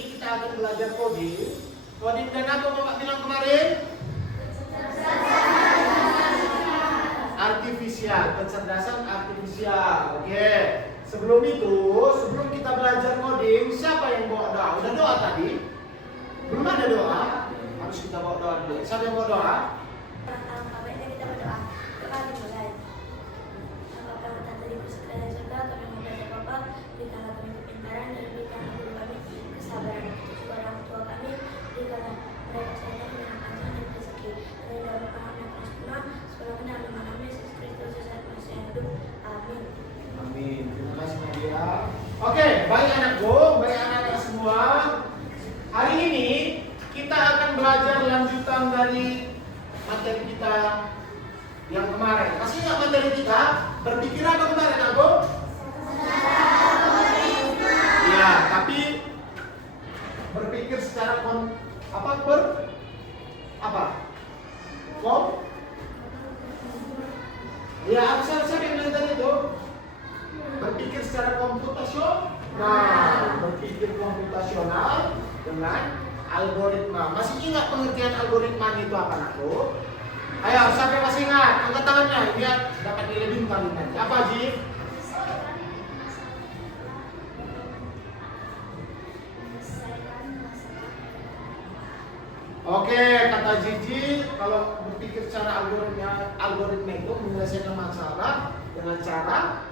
ini kita akan belajar coding. Coding dan apa Bapak bilang kemarin? Artifisial, kecerdasan artifisial. Oke. Sebelum itu, sebelum kita belajar coding, siapa yang bawa doa? Udah doa tadi? Belum ada doa? Harus kita bawa doa dulu. Siapa yang bawa doa? Baiknya kita berdoa. Doa dimulai. Apakah Tante di surga dan surga, kami membaca Bapa, berikanlah kami kepintaran dan berikanlah guru kami kesabaran untuk orang tua kami, berikanlah mereka kesehatan yang panjang dan rezeki. Dan dalam kami yang terus penuh, sebelum dalam nama kami Yesus Kristus, sesaat manusia yang hidup. Amin. Amin. Terima kasih Nadia. Oke, baik anakku, baik anak-anak semua. Hari ini kita akan belajar lanjutan dari materi kita yang kemarin. Masih ingat materi kita? Berpikir apa kemarin aku? Ya, tapi berpikir secara Ya, siapa yang bilang tadi itu? Berpikir secara komputasional. Berpikir komputasional dengan algoritma. Masih ingat pengertian algoritma itu apa nakku? Ayo, siapa yang masih ingat? Angkat tangannya biar dapat dilebihkan nanti. Apa Ji? Oke, kata Gigi, kalau berpikir secara algoritma itu menyelesaikan masalah dengan cara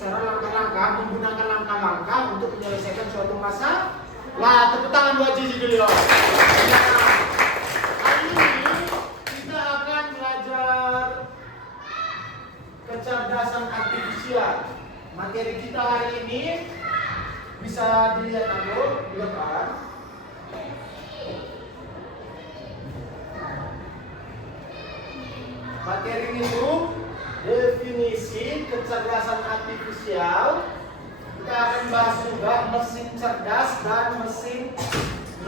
langkah-langkah, menggunakan langkah-langkah untuk menyelesaikan suatu masalah. Tepuk tangan buat Gigi dulu. Hari ini kita akan belajar kecerdasan artifisial. Materi kita hari ini bisa dilihat aku di depan. Materi itu definisi kecerdasan artifisial. Kita akan bahas juga mesin cerdas dan mesin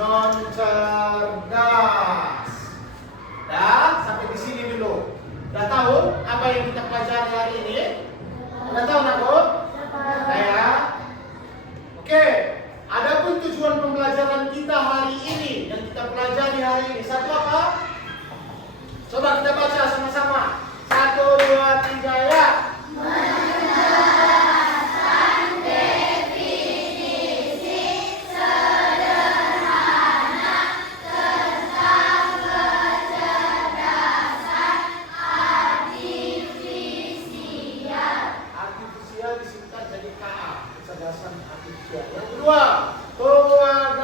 non cerdas. Sampai di sini dulu. Udah tahu apa yang kita pelajari hari ini? Udah tahu nakku? Ya. Oke. Adapun tujuan pembelajaran kita hari ini yang kita pelajari hari ini satu apa? Coba kita baca sama-sama. 1, 2, 3 ya. Menjelaskan definisi sederhana tentang kecerdasan artifisial. Artifisial disingkat jadi KA, kecerdasan artifisial. Yang kedua, pewarnaan.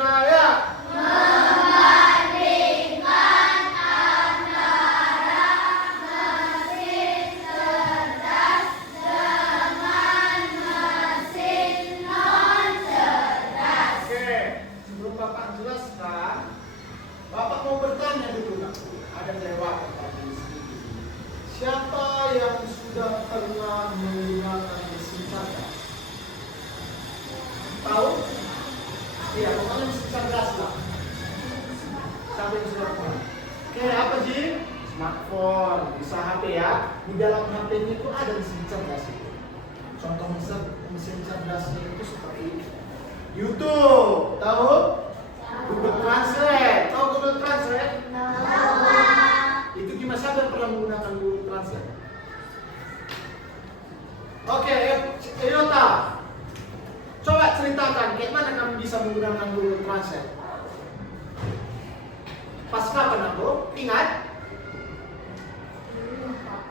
Siapa yang sudah pernah menggunakan mesin cerdas? Tahu? Iya, pokoknya mesin cerdas lah. Siapa yang sudah pernah? Oke, apa sih? Smartphone, bisa HP ya. Di dalam HP-nya itu ada mesin cerdas itu. Contoh mesin cerdasnya itu seperti ini. YouTube, tahu? Google Translate, tahu Google Translate? Itu gimana? Siapa yang pernah menggunakan Google Translate? Oke, Yota, coba ceritakan kayak mana kamu bisa menggunakan Google Translate? Pas kapan aku? Ingat?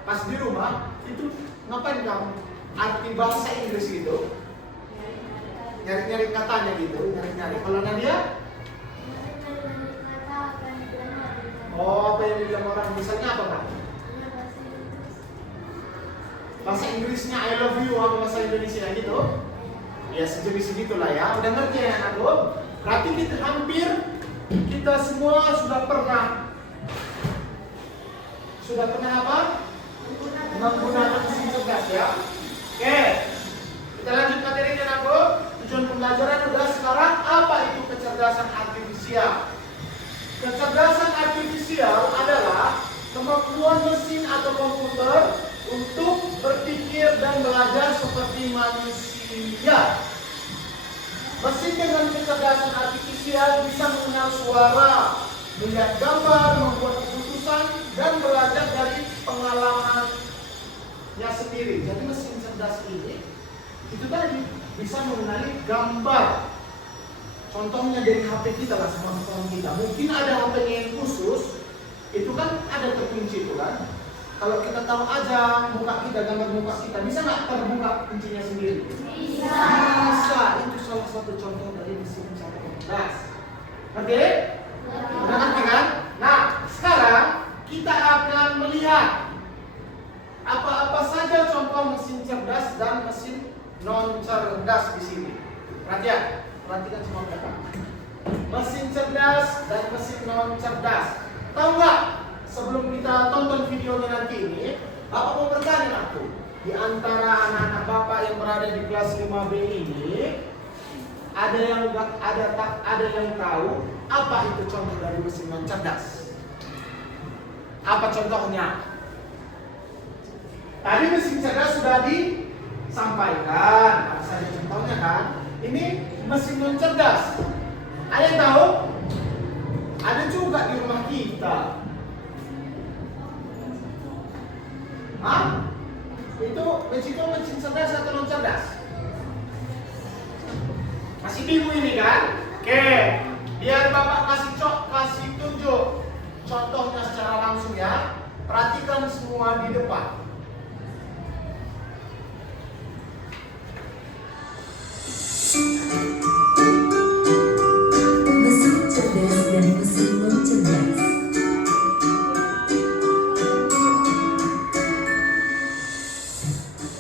Pas di rumah, itu ngapain kamu? Arti bahasa Inggris gitu? Nyari-nyari katanya gitu, nyari-nyari. Kalau Nadia? Oh, apa yang dibilang orang? Misalnya apa kan? Bahasa Inggrisnya I love you apa bahasa Indonesia gitu? Ya sejenis gitulah ya. Udah ngerti ya anakku? Berarti kita semua sudah pernah apa? Menggunakan mesin cerdas ya. Oke. Kita lanjut materinya anakku. Tujuan pembelajaran udah sekarang apa itu kecerdasan artifisial? Kecerdasan artifisial adalah kemampuan mesin atau komputer untuk berpikir dan belajar seperti manusia. Mesin dengan kecerdasan artifisial manusia bisa mengenal suara, melihat gambar, membuat keputusan, dan belajar dari pengalamannya sendiri. Jadi mesin cerdas ini, itu tadi, bisa mengenali gambar. Contohnya dari HP kita lah, smartphone kita. Mungkin ada HP-nya yang khusus, itu kan ada terkunci itu kan. Kalau kita tahu aja muka kita, gambar muka kita, bisa nggak terbuka kuncinya sendiri? Bisa. Itu salah satu contoh dari mesin cerdas. Oke? Udah ngerti kan? Nah, sekarang kita akan melihat apa-apa saja contoh mesin cerdas dan mesin non cerdas di sini. Perhatikan semua mereka. Mesin cerdas dan mesin non cerdas. Tahu nggak? Sebelum kita tonton videonya nanti ini, Bapak mau bertanya aku. Di antara anak-anak Bapak yang berada di kelas 5B ini, ada yang tahu apa itu contoh dari mesin non cerdas? Apa contohnya? Tadi mesin cerdas sudah disampaikan, apa saja contohnya kan? Ini mesin non cerdas. Ada yang tahu? Ada juga di rumah kita. Hah? Itu mesin cerdas atau non cerdas? Masih bingung ini kan? Oke, biar Bapak kasih tunjuk contohnya secara langsung ya. Perhatikan semua di depan. Mesin cerdas dan mesin non cerdas.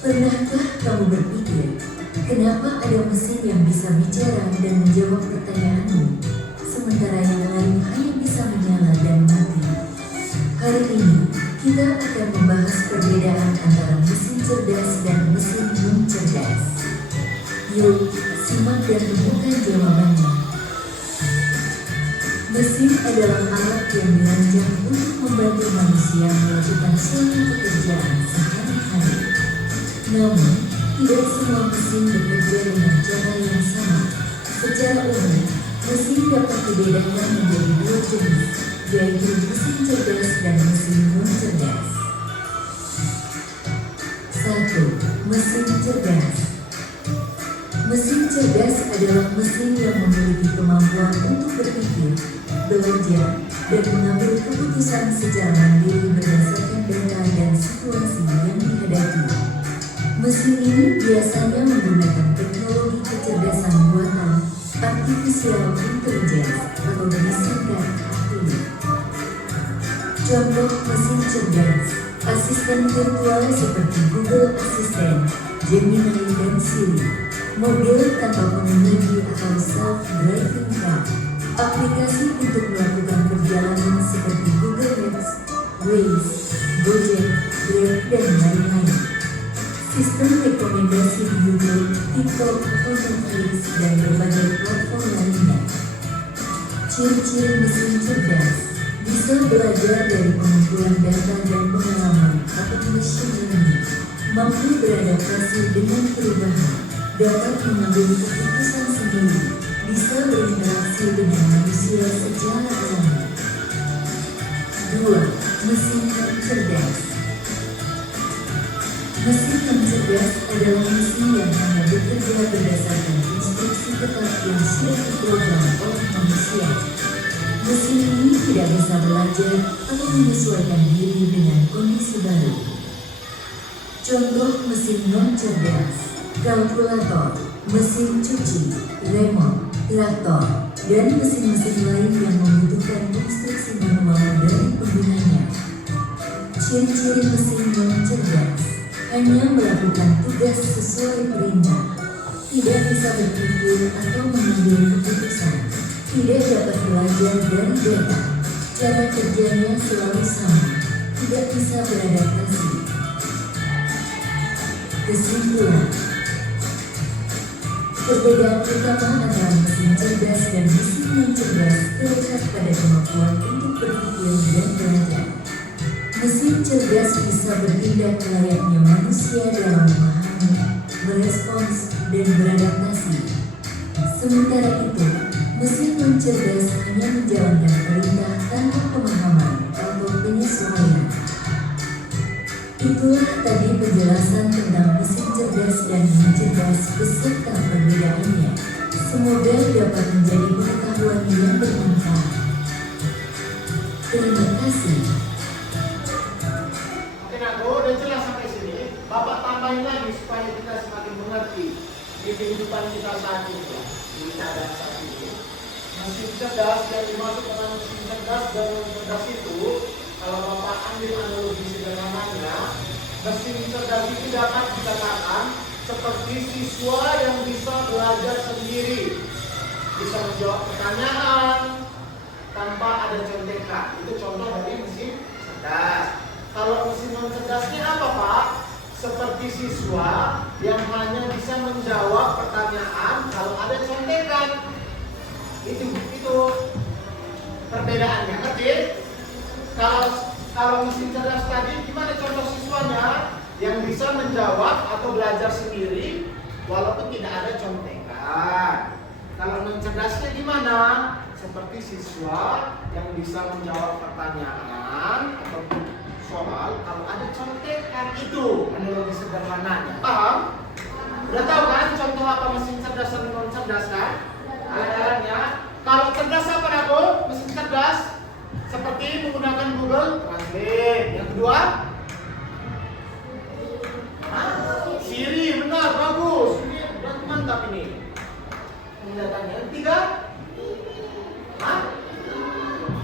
Pernahkah kamu berpikir, kenapa ada mesin yang bisa bicara dan menjawab pertanyaanmu, sementara yang lain hanya bisa menyala dan mati? Hari ini, kita akan membahas perbedaan antara mesin cerdas dan mesin non cerdas. Yuk, simak dan temukan jawabannya. Mesin adalah alat yang dirancang untuk membantu manusia melakukan suatu pekerjaan sehari-hari. Namun, tidak semua mesin bekerja dengan cara yang sama. Secara umum, mesin dapat dibedakan menjadi dua jenis, yaitu mesin cerdas dan mesin non cerdas. 1. Mesin cerdas. Mesin cerdas adalah mesin yang memiliki kemampuan untuk berpikir, belajar, dan mengambil keputusan secara mandiri berdasarkan data dan situasi yang dihadapi. Mesin ini biasanya menggunakan teknologi kecerdasan buatan, artificial intelligence, atau disingkat AI. Contoh mesin cerdas: asisten virtual seperti Google Assistant, Gemini, dan Siri. Mobil tanpa pengemudi atau self-driving car. Aplikasi untuk melakukan perjalanan seperti Google Maps, Waze, Gojek, Grab, dan lain-lain. Sistem rekomendasi di YouTube, TikTok, Netflix, dan berbagai platform lainnya. Ciri-ciri mesin cerdas: bisa belajar dari pengumpulan data dan pengalaman atau machine learning, mampu beradaptasi dengan perubahan, dapat mengambil keputusan sendiri, bisa berinteraksi dengan manusia secara alami. 2. Mesin non cerdas. Mesin non cerdas adalah mesin yang hanya bekerja berdasarkan instruksi tetap yang sudah diprogram oleh manusia. Mesin ini tidak bisa belajar atau menyesuaikan diri dengan kondisi baru. Contoh mesin non cerdas: kalkulator, mesin cuci, remote, traktor, dan mesin-mesin lain yang membutuhkan instruksi manual dari penggunanya. Ciri-ciri mesin non cerdas: hanya melakukan tugas sesuai perintah, tidak bisa berpikir atau mengambil keputusan, tidak dapat belajar dari data, cara kerjanya selalu sama, tidak bisa beradaptasi. Kesimpulan: perbedaan utama antara mesin cerdas dan mesin non cerdas terletak pada kemampuan untuk berpikir dan belajar. Mesin cerdas bisa bertindak layaknya manusia dalam memahami, merespons, dan beradaptasi. Sementara itu, mesin non cerdas hanya menjalankan perintah tanpa pemahaman atau penyesuaian. Itulah tadi penjelasan tentang mesin cerdas dan mencerdas beserta perbedaannya. Semoga dapat menjadi pengetahuan yang bermanfaat. Terima kasih. Oke, Nak, udah jelas sampai sini. Bapak tambahin lagi supaya kita semakin mengerti di kehidupan kita saat ini. Di keadaan saat ini. Mesin cerdas yang dimaksud dengan mesin cerdas dan cerdas itu, kalau Bapak ambil analogi sederhananya, mesin cerdas itu dapat dikatakan seperti siswa yang bisa belajar sendiri, bisa menjawab pertanyaan tanpa ada contekan. Itu contoh dari mesin cerdas. Kalau mesin non cerdasnya apa, Pak? Seperti siswa yang hanya bisa menjawab pertanyaan kalau ada contekan. Itu perbedaannya. Ngerti? Kalau mesin cerdas tadi gimana contoh siswanya yang bisa menjawab atau belajar sendiri walaupun tidak ada contekan. Kalau non cerdasnya gimana? Seperti siswa yang bisa menjawab pertanyaan atau soal kalau ada contekan. Itu analogi sederhananya. Paham? Udah tahu kan contoh apa mesin cerdas dan non cerdas kan? Alat-alatnya. Kalau cerdas apa, Nago? Mesin cerdas seperti menggunakan Google Translate. Yang kedua, Siri, benar, bagus. Ini mantap ini. Pendatannya. Yang ketiga,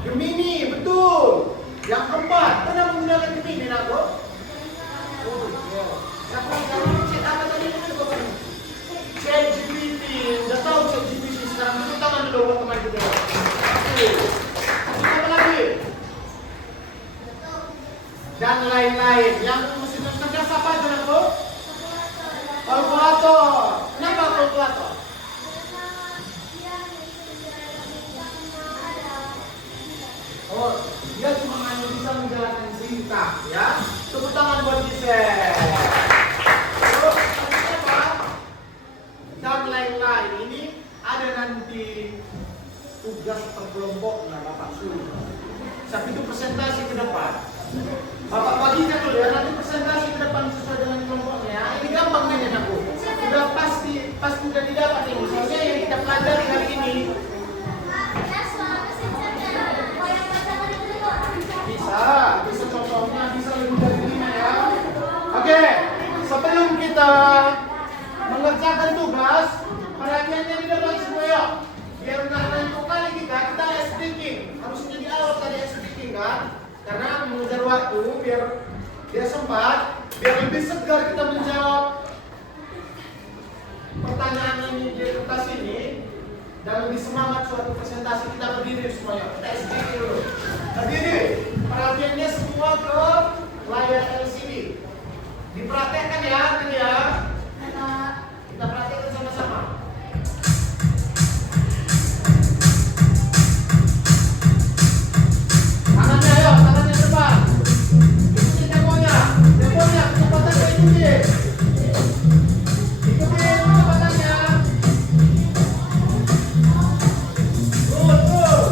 Gemini, betul. Yang keempat, pernah menggunakan Gemini, Nago? Oh, iya. Siapa chat apa tadi? ChatGPT. Udah tahu ChatGPT sekarang. Tepuk tangan dulu buat teman kita. Apa lagi? Dan lain-lain. Yang mesin cerdas apa aja, Nago? Kalkulator. Kenapa kalkulator? Oh, dia cuma hanya bisa menjalankan perintah, ya. Tepuk tangan buat Gisel. Terus, apa? Dan lain-lain. Ini ada nanti tugas per kelompoknya Bapak suruh. Tapi itu presentasi ke depan. Bapak bagikan dulu ya, nanti presentasi ke depan sesuai dengan kelompoknya. Ini gampang mainnya, aku. Sudah pasti sudah didapat ini. Soalnya yang kita pelajari hari ini. Bisa contohnya, bisa lebih dari 5 ya. Oke, sebelum kita mengerjakan tugas, perhatiannya di depan semua ya. Biar nggak ngantuk kali kita ada speaking. Harusnya di awal tadi speaking kan. Karena mengejar waktu, biar sempat, biar lebih segar kita menjawab pertanyaan ini di kertas ini. Dan lebih semangat suatu presentasi. Kita berdiri semuanya. Kita speaking dulu. Berdiri. Perhatiannya semua ke layar LCD. Diperhatikan ya, tadi ya. Kita perhatikan sama-sama. Tangannya ayo, tangannya depan. Ikuti temponya, kecepatan saya ikuti. Ikuti kecepatannya. Good.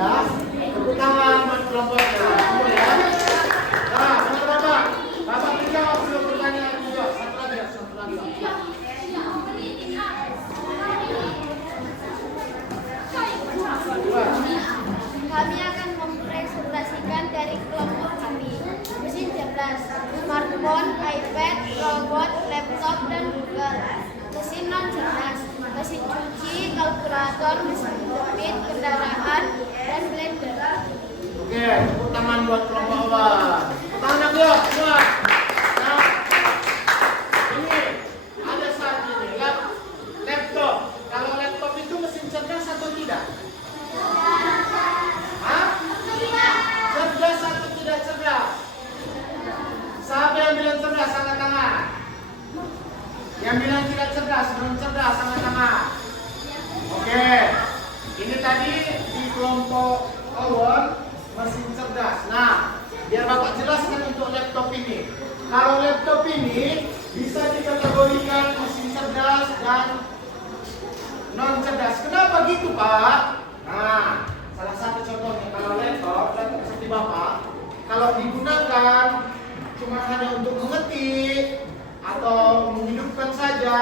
Ya, tepuk tangan buat kelompoknya. Semua ya. Nah, benar Bapak. Bapak menjawab dulu pertanyaan juga. Satu lagi ya, satu lagi. Kami akan mempresentasikan dari kelompok kami. Mesin cerdas, smartphone, iPad, robot, laptop, dan Google. Mesin non cerdas, mesin cuci, kalkulator, mesin jepit, kendaraan, dan blender. Oke, tepuk tangan buat kelompok awal. Tepuk tangan yuk, semua. Nah, ini ada satu ini, laptop. Kalau laptop itu mesin cerdas atau tidak? Hah? Cerdas atau tidak cerdas? Siapa yang bilang cerdas, angkat tangan. Yang bilang tidak cerdas, belum cerdas, angkat tangan. Oke, ini tadi di kelompok awal mesin cerdas. Nah, biar Bapak jelaskan untuk laptop ini. Kalau laptop ini bisa dikategorikan mesin cerdas dan non cerdas. Kenapa gitu, Pak? Nah, salah satu contohnya kalau laptop seperti Bapak, kalau digunakan cuma hanya untuk mengetik atau menghidupkan saja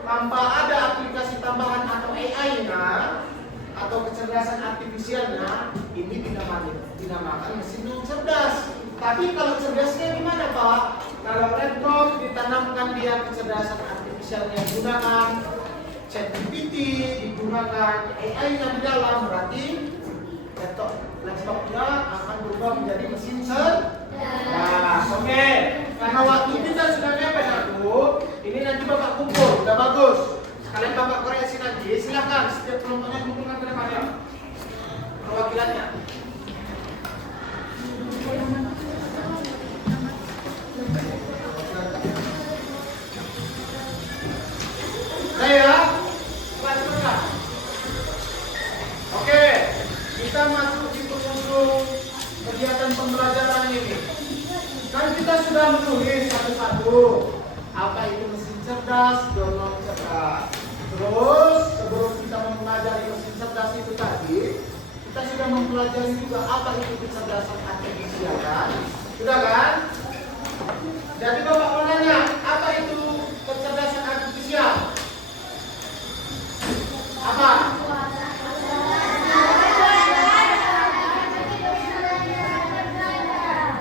tanpa ada aplikasi tambahan atau AI-nya atau kecerdasan artifisialnya, ini dinamakan mesin non cerdas. Tapi kalau cerdasnya gimana, Pak? Kalau laptop ditanamkan dia kecerdasan artifisialnya, digunakan ChatGPT, digunakan AI-nya di dalam, berarti laptopnya akan berubah menjadi mesin cerdas. Nah, oke. Karena waktu kita sudah mepet aku, ini nanti Bapak kumpul, udah bagus. Sekalian Bapak koreksi nanti, silakan setiap kelompoknya kumpulkan ke depannya perwakilannya. Saya bacakan. Oke, kita masuk di penghujung kegiatan pembelajaran ini. Kan kita sudah menulis satu-satu apa itu mesin cerdas dan non cerdas. Terus sebelum kita mempelajari mesin cerdas itu tadi, kita sudah mempelajari juga apa itu kecerdasan artifisial kan? Sudah kan? Jadi Bapak mau nanya, apa itu kecerdasan artifisial? Apa?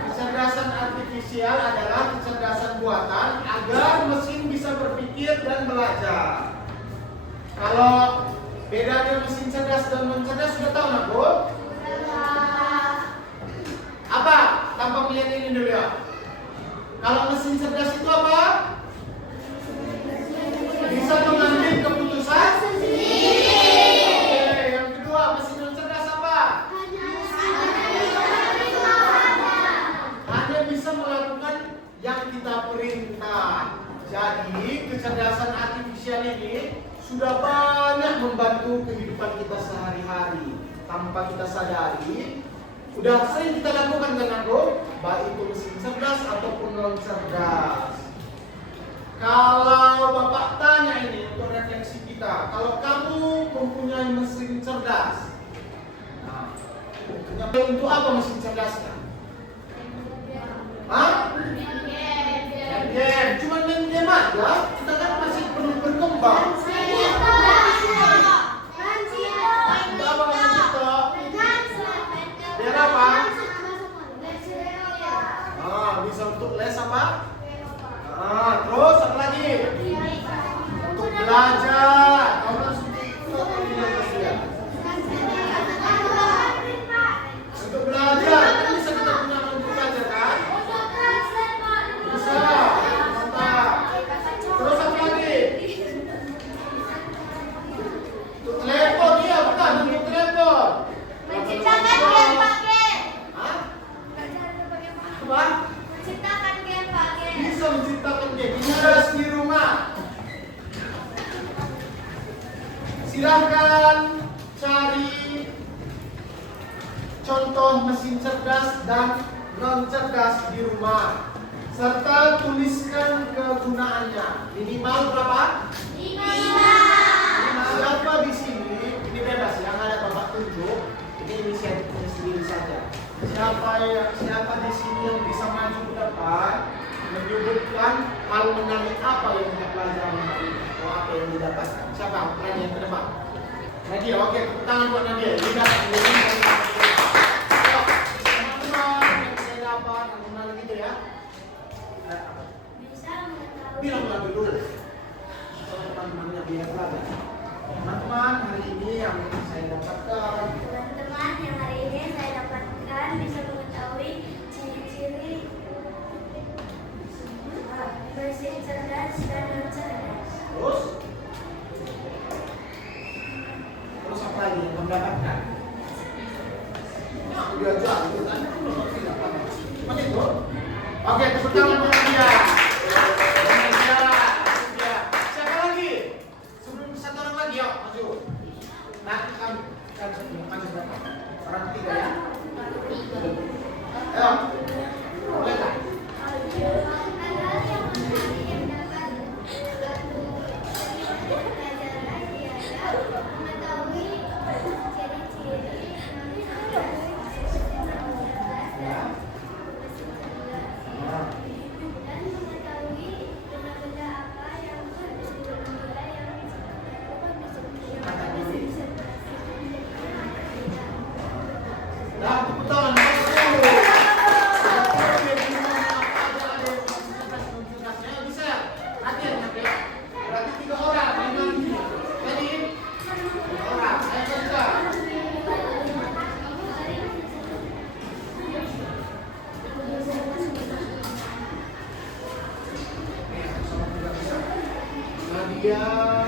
Kecerdasan artifisial adalah kecerdasan buatan agar mesin bisa berpikir dan belajar. Kalau bedanya mesin cerdas dan non cerdas sudah tahu nak, Bu? Apa? Tanpa melihat ini dulu ya. Kalau mesin cerdas itu apa? Bisa mengambil keputusan sendiri. Oke, yang kedua, mesin non cerdas apa? Hanya bisa melakukan yang kita perintah. Jadi kecerdasan artifisial ini sudah banyak membantu kehidupan kita sehari-hari tanpa kita sadari. Udah sering kita lakukan kan aku, baik itu mesin cerdas ataupun non cerdas. Kalau Bapak tanya ini untuk refleksi kita, kalau kamu mempunyai mesin cerdas, nah, untuk apa mesin cerdasnya? Hah? Main game. Cuma main game aja, kita kan masih perlu berkembang. Untuk apa kamu cipta? Biar apa? Bisa untuk les apa? Terus apa lagi? Untuk belajar. Kamu langsung untuk belajar, kan bisa kita punya untuk belajar kan? Bisa. Mantap. Terus apa lagi? Untuk telepon, iya bukan untuk telepon. Menciptakan game pakai. Hah? Apa? Menciptakan game pakai. Bisa menciptakan game. Ini ada di rumah. Silahkan cari contoh mesin cerdas dan non cerdas di rumah, serta tuliskan kegunaannya. Minimal berapa? 5. Siapa di sini? Ini bebas, yang ada Bapak tunjuk. Ini inisiatifnya sendiri saja. Siapa di sini yang bisa maju ke depan menyebutkan hal menarik apa yang kita pelajari hari ini atau apa yang didapatkan? Siapa? Nadia yang ke depan. Nadia, oke, tepuk tangan buat Nadia. Lihat, teman-teman yang saya dapat, yang menarik itu ya. Bisa mengetahui Bilang lagi dulu. Sama teman-temannya biar belajar. Teman-teman, hari ini yang saya dapatkan teman-teman yang hari ini saya dapatkan bisa mengetahui ciri-ciri bersih, cerdas, dan non cerdas. terus apa lagi yang kamu dapatkan? Ini aku diajar, itu kan aku belum ngerti apa. Cuma itu. Oke, tepuk tangan buat dia. Siapa lagi? Sebelum satu orang lagi, yuk maju. Nah, kamu maju berapa? Orang ketiga ya. Ayo, boleh tak? Nah, tepuk tangan. Bisa ya? Hati-hati ya. Berarti 3 orang. Jadi 3 orang. Ayo kita. Nadia.